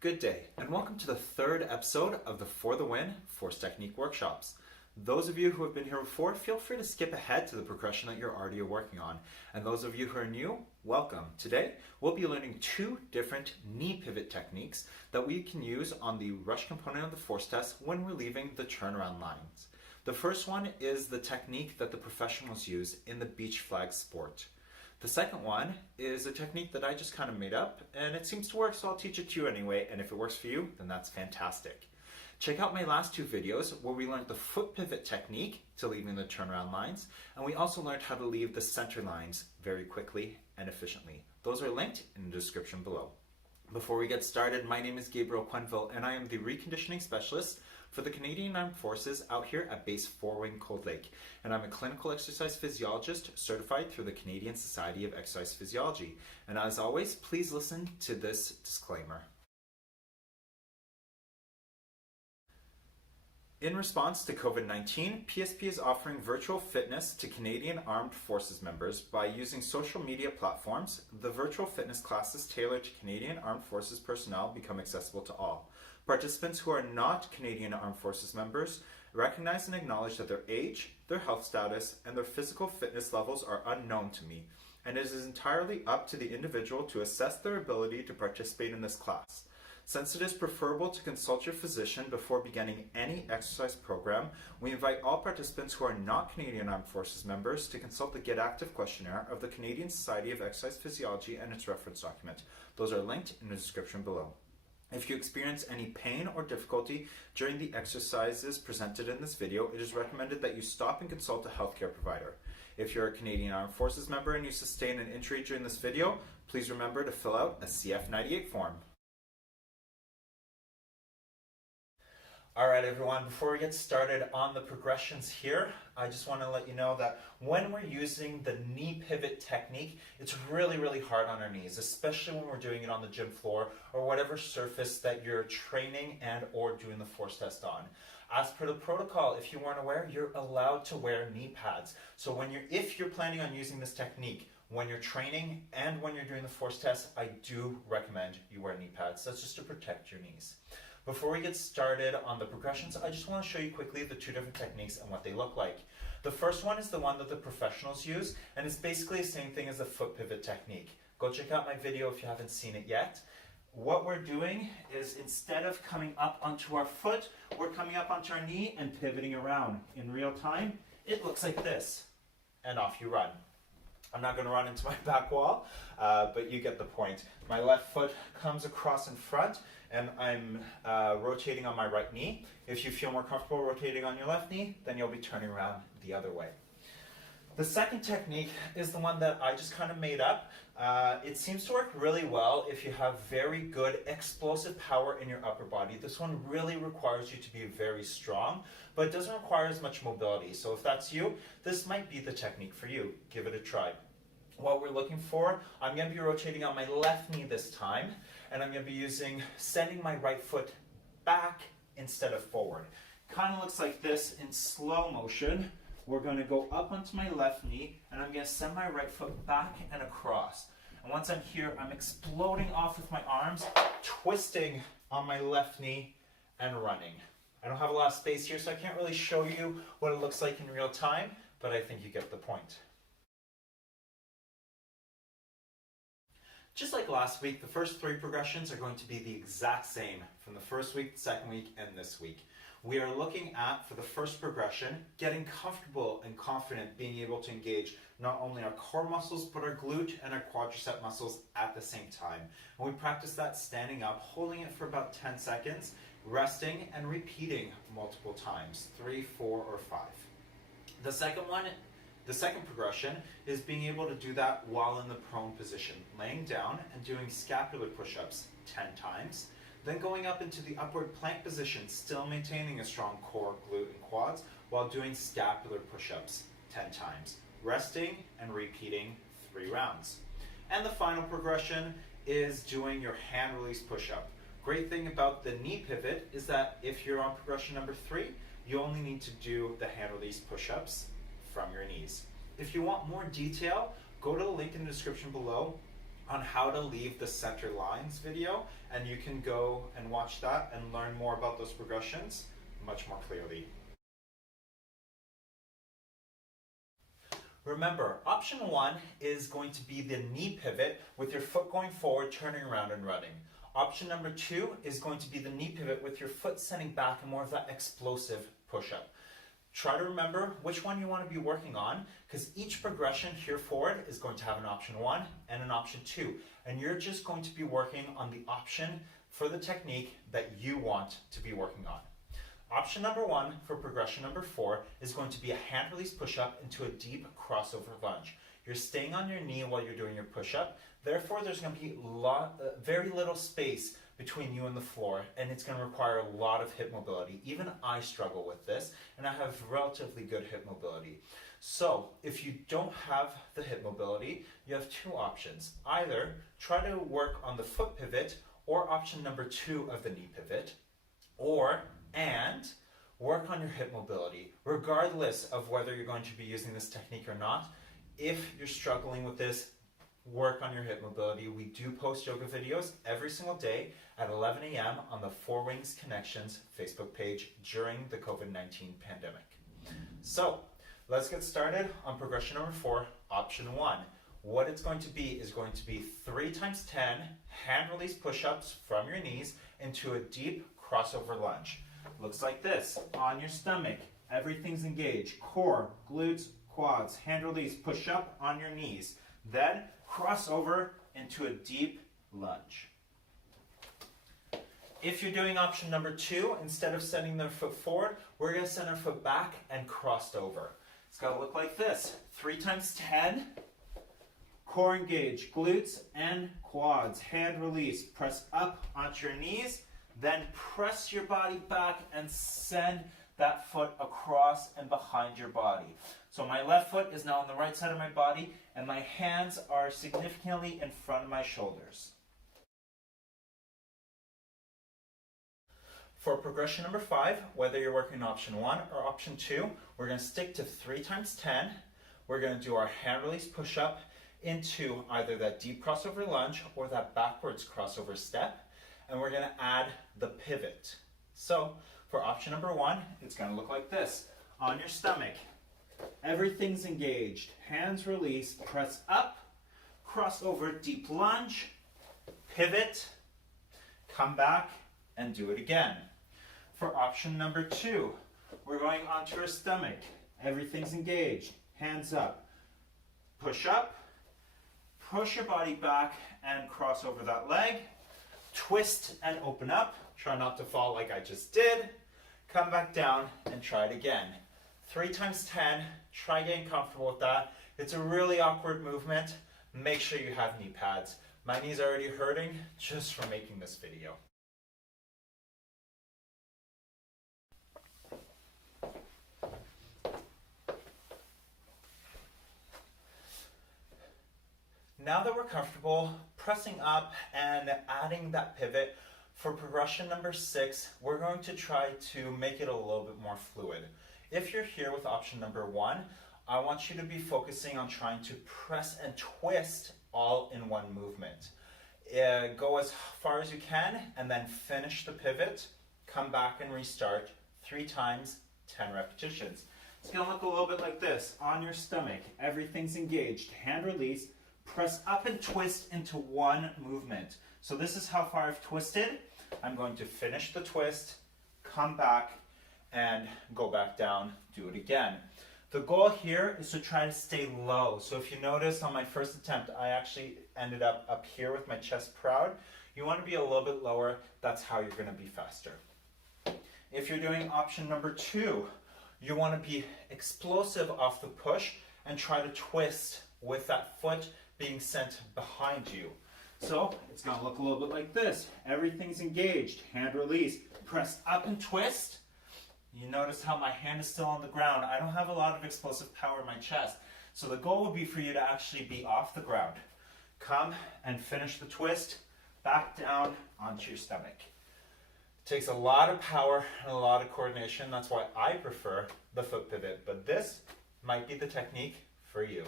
Good day, and welcome to the third episode of the For the Win Force Technique workshops. Those of you who have been here before, feel free to skip ahead to the progression that you're already working on. And those of you who are new, welcome. Today, we'll be learning two different knee pivot techniques that we can use on the rush component of the force test when we're leaving the turnaround lines. The first one is the technique that the professionals use in the beach flag sport. The second one is a technique that I just kind of made up, and it seems to work, so I'll teach it to you anyway, and if it works for you, then that's fantastic. Check out my last two videos where we learned the foot pivot technique to leaving the turnaround lines, and we also learned how to leave the center lines very quickly and efficiently. Those are linked in the description below. Before we get started, my name is Gabriel Quenville, and I am the reconditioning specialist for the Canadian Armed Forces out here at Base 4 Wing Cold Lake. And I'm a clinical exercise physiologist certified through the Canadian Society of Exercise Physiology. And as always, please listen to this disclaimer. In response to COVID-19, PSP is offering virtual fitness to Canadian Armed Forces members by using social media platforms. The virtual fitness classes tailored to Canadian Armed Forces personnel become accessible to all. Participants who are not Canadian Armed Forces members recognize and acknowledge that their age, their health status, and their physical fitness levels are unknown to me, and it is entirely up to the individual to assess their ability to participate in this class. Since it is preferable to consult your physician before beginning any exercise program, we invite all participants who are not Canadian Armed Forces members to consult the Get Active questionnaire of the Canadian Society of Exercise Physiology and its reference document. Those are linked in the description below. If you experience any pain or difficulty during the exercises presented in this video, it is recommended that you stop and consult a healthcare provider. If you're a Canadian Armed Forces member and you sustain an injury during this video, please remember to fill out a CF98 form. Alright everyone, before we get started on the progressions here, I just want to let you know that when we're using the knee pivot technique, it's really hard on our knees, especially when we're doing it on the gym floor or whatever surface that you're training and or doing the force test on. As per the protocol, if you weren't aware, you're allowed to wear knee pads. So if you're planning on using this technique, when you're training and when you're doing the force test, I do recommend you wear knee pads. That's just to protect your knees. Before we get started on the progressions, I just want to show you quickly the two different techniques and what they look like. The first one is the one that the professionals use, and it's basically the same thing as the foot pivot technique. Go check out my video if you haven't seen it yet. What we're doing is instead of coming up onto our foot, we're coming up onto our knee and pivoting around. In real time, it looks like this, and off you run. I'm not going to run into my back wall, but you get the point. My left foot comes across in front, and I'm rotating on my right knee. If you feel more comfortable rotating on your left knee, then you'll be turning around the other way. The second technique is the one that I just kind of made up. It seems to work really well if you have very good explosive power in your upper body. This one really requires you to be very strong, but it doesn't require as much mobility. So if that's you, this might be the technique for you. Give it a try. What we're looking for, I'm going to be rotating on my left knee this time, and I'm going to be sending my right foot back instead of forward. Kind of looks like this in slow motion. We're going to go up onto my left knee, and I'm going to send my right foot back and across. And once I'm here, I'm exploding off with my arms, twisting on my left knee, and running. I don't have a lot of space here, so I can't really show you what it looks like in real time, but I think you get the point. Just like last week, the first three progressions are going to be the exact same from the first week, second week, and this week. We are looking at, for the first progression, getting comfortable and confident being able to engage not only our core muscles, but our glute and our quadricep muscles at the same time. And we practice that standing up, holding it for about 10 seconds, resting, and repeating multiple times, 3, 4, or 5. The second progression is being able to do that while in the prone position, laying down and doing scapular push-ups 10 times, then going up into the upward plank position, still maintaining a strong core, glute, and quads, while doing scapular push-ups 10 times, resting and repeating 3 rounds. And the final progression is doing your hand release push-up. Great thing about the knee pivot is that if you're on progression number 3, you only need to do the hand release push-ups from your knees. If you want more detail, go to the link in the description below on how to leave the center lines video, and you can go and watch that and learn more about those progressions much more clearly. Remember, option 1 is going to be the knee pivot with your foot going forward, turning around and running. Option number 2 is going to be the knee pivot with your foot sending back and more of that explosive push-up. Try to remember which one you want to be working on, because each progression here forward is going to have an option 1 and an option 2. And you're just going to be working on the option for the technique that you want to be working on. Option number 1 for progression number 4 is going to be a hand release push-up into a deep crossover lunge. You're staying on your knee while you're doing your push-up. Therefore, there's going to be very little space between you and the floor, and it's going to require a lot of hip mobility. Even I struggle with this, and I have relatively good hip mobility. So if you don't have the hip mobility, you have 2 options. Either try to work on the foot pivot, or option number 2 of the knee pivot, and work on your hip mobility, regardless of whether you're going to be using this technique or not. If you're struggling with this, work on your hip mobility. We do post yoga videos every single day at 11 a.m. on the Four Wings Connections Facebook page during the COVID-19 pandemic. So let's get started on progression number 4, option 1. What it's going to be is going to be 3 times 10 hand release push-ups from your knees into a deep crossover lunge. Looks like this. On your stomach, everything's engaged. Core, glutes, quads, hand release, push up on your knees. Then cross over into a deep lunge. If you're doing option number 2, instead of sending the foot forward, we're going to send our foot back and crossed over. It's got to look like this. 3 times 10. Core engaged, glutes and quads. Hand release, press up onto your knees. Then press your body back and send that foot across and behind your body. So my left foot is now on the right side of my body, and my hands are significantly in front of my shoulders. For progression number 5, whether you're working option 1 or option 2, we're going to stick to 3 times 10. We're going to do our hand release push-up into either that deep crossover lunge or that backwards crossover step. And we're going to add the pivot. So for option number 1, it's going to look like this. On your stomach, everything's engaged. Hands release, press up, cross over, deep lunge, pivot, come back, and do it again. For option number 2, we're going onto our stomach. Everything's engaged. Hands up. Push up, push your body back, and cross over that leg. Twist and open up. Try not to fall like I just did. Come back down and try it again. 3 times 10. Try getting comfortable with that. It's a really awkward movement. Make sure you have knee pads. My knees are already hurting just from making this video. Now that we're comfortable pressing up and adding that pivot, for progression number 6, we're going to try to make it a little bit more fluid. If you're here with option number 1, I want you to be focusing on trying to press and twist all in one movement. Go as far as you can and then finish the pivot, come back and restart 3 times, 10 repetitions. It's going to look a little bit like this. On your stomach, everything's engaged. Hand release, press up and twist into one movement. So this is how far I've twisted. I'm going to finish the twist, come back, and go back down, do it again. The goal here is to try to stay low. So if you notice on my first attempt, I actually ended up here with my chest proud. You want to be a little bit lower. That's how you're going to be faster. If you're doing option number 2, you want to be explosive off the push and try to twist with that foot being sent behind you. So it's going to look a little bit like this. Everything's engaged. Hand release. Press up and twist. You notice how my hand is still on the ground. I don't have a lot of explosive power in my chest. So the goal would be for you to actually be off the ground. Come and finish the twist. Back down onto your stomach. It takes a lot of power and a lot of coordination. That's why I prefer the foot pivot. But this might be the technique for you.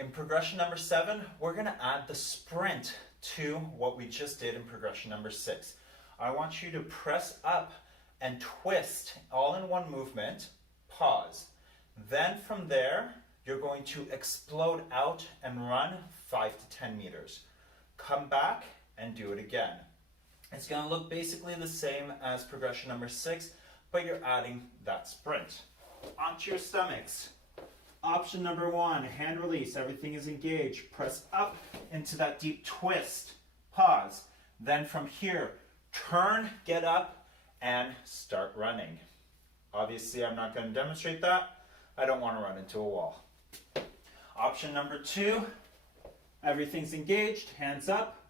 In progression number 7, we're going to add the sprint to what we just did in progression number 6. I want you to press up and twist all in one movement, pause. Then from there, you're going to explode out and run 5 to 10 meters. Come back and do it again. It's going to look basically the same as progression number 6, but you're adding that sprint. Onto your stomachs. Option number 1, hand release, everything is engaged. Press up into that deep twist, pause. Then from here, turn, get up, and start running. Obviously, I'm not going to demonstrate that. I don't want to run into a wall. Option number 2, everything's engaged, hands up,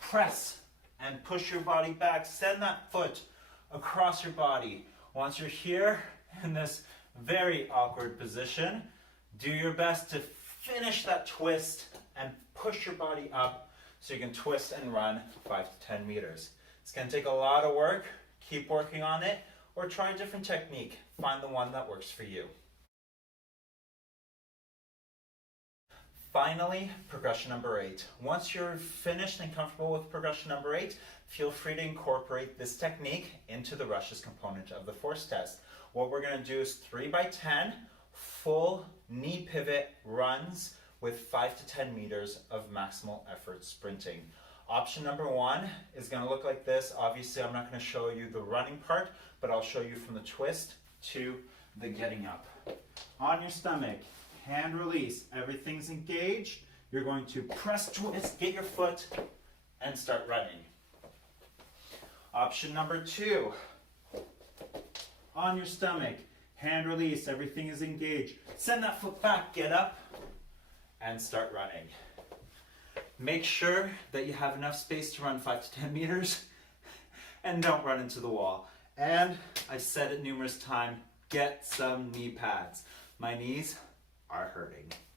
press and push your body back. Send that foot across your body. Once you're here in this very awkward position, do your best to finish that twist and push your body up so you can twist and run 5 to 10 meters. It's going to take a lot of work. Keep working on it or try a different technique. Find the one that works for you. Finally, progression number 8. Once you're finished and comfortable with progression number 8, feel free to incorporate this technique into the rushes component of the force test. What we're going to do is 3 by 10 full knee pivot runs with 5 to 10 meters of maximal effort sprinting. Option number 1 is going to look like this. Obviously, I'm not going to show you the running part, but I'll show you from the twist to the getting up. On your stomach, hand release, everything's engaged. You're going to press, twist, get your foot, and start running. Option number 2, on your stomach, hand release, everything is engaged. Send that foot back, get up, and start running. Make sure that you have enough space to run 5 to 10 meters, and don't run into the wall. And I said it numerous times, get some knee pads. My knees are hurting.